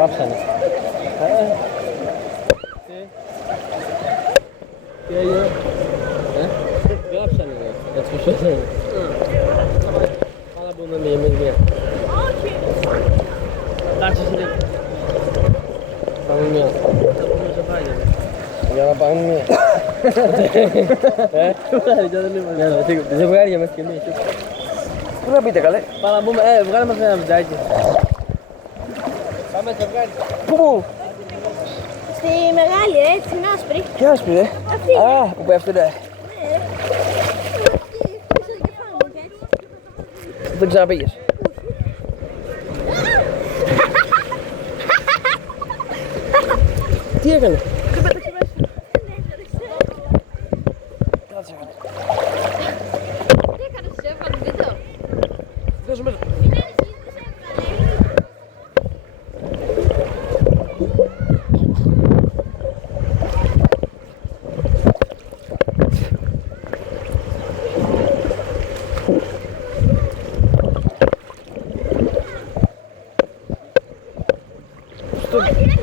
Κάψανε. Τι έγινε? Κάψανε, έτσι πως έσαι. Άλλα μπορούμε να εμείς μία. Εντάξει, εσύ δεν. Πάμε μία. Για να πάμε μία. Ζευγάρια μας και εμείς. Πού να πείτε καλέ. Πάμε να μπούμε, βγάλε μας ένα βιντεάκι. Πάμε ζευγάρι. Πού? Στη μεγάλη, την άσπρη. Ποια άσπρη ρε. Αυτή. Α, που πέφτουνε. Δεν ξαναπήγες. Τι έκανε? Κάτσε κάτω. Τι έκανες, έβγαλε βίντεο. Δώσε μέσα. Όχι,